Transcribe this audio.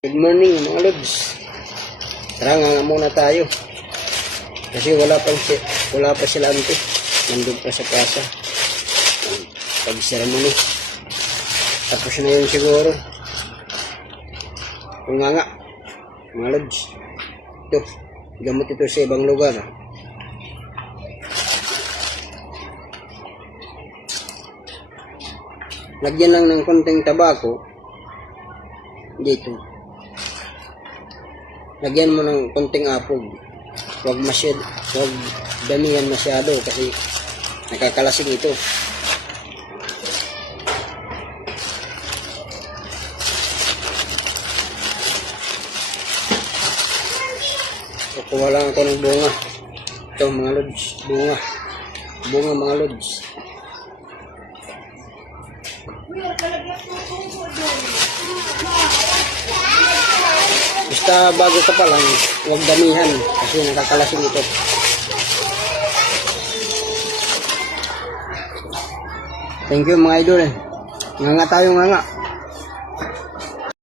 Good morning mga lods. Tara nga muna tayo. Kasi wala pa sila ante. Nandun pa sa plaza. Pag-ceremony. Tapos na yun siguro. Kung nga mga lods. Ito. Gamot ito sa ibang lugar. Lagyan lang ng konting tabako. Dito. Lagyan mo ng konting apog. Huwag damihan masyado kasi nakakalasing ito. Kukuha lang ako ng bunga. Ito mga lods. Bunga mga lods. Basta bago ka pa lang, huwag damihan kasi nakakalasing ito. Thank you mga idol. Nga tayo nga.